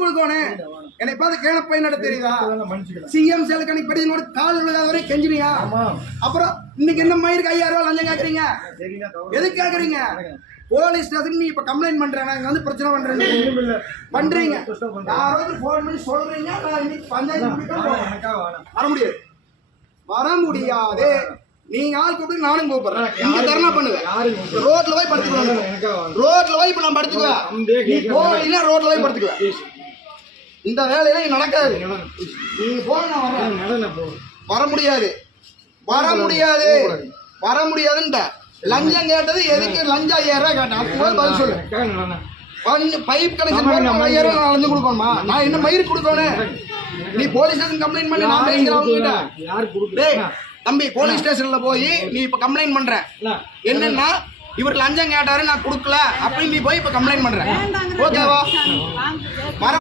கொடுக்கணும். என்னை பார்த்து கேனப்பை நட தெரியுதா? சிஎம் சேலக்கணி படி கால் வரை கெஞ்சினியா? அப்புறம் இன்னைக்கு என்ன மயிருக்கு 5000 ரூபாய் லஞ்சம் கேக்குறீங்க? எதுக்கு கேக்குறீங்க? போலீஸ் ஸ்டேஷன் நீ இப்ப கம்ப்ளைண்ட் பண்றேன், நாங்க வந்து பிரச்சனை பண்றேன் பண்றீங்க. யாராவது போன் பண்ணி சொல்றீங்க, நான் இன்னைக்கு பஞ்சாயத்து வர முடியாது, வர முடியாது. நீங்க ஆள் கூப்பிட்டு நானும் கூப்பிடுறேன். இங்க தர்ணா பண்ணுவேன், ரோட்ல போய் படுத்துக்குவேன். ரோட்ல போய் இப்ப நான் படுத்துக்குவேன், நீ போகல ரோட்ல போய் படுத்துக்குவேன். இந்த வேலையெல்லாம் நடக்காது. நீங்க போக நான் வரேன். வர முடியாது, வர முடியாது, வர முடியாதுன்ற லஞ்சம் கேட்டது எதுக்கு? லஞ்சம் 5000 ரூபாய் கேட்டேன், அதுக்கு பதில் சொல்லு. பைப் கனெக்ஷன் 5000 ரூபாய் நான் லஞ்சம் கொடுக்கணுமா? நான் என்ன மயிர் கொடுக்கணும்? நீ போலீஸ் ஸ்டேஷன் கம்ப்ளைண்ட் பண்ணி நான் பேசுகிறேன். தம்பி போலீஸ் ஸ்டேஷன்ல போய் நீ இப்ப கம்ப்ளைண்ட் பண்ற என்னன்னா இவர் லஞ்சம் கேட்டாரு நான் கொடுக்கல அப்படின்னு நீ போய் இப்ப கம்ப்ளைண்ட் பண்ற, ஓகேவா?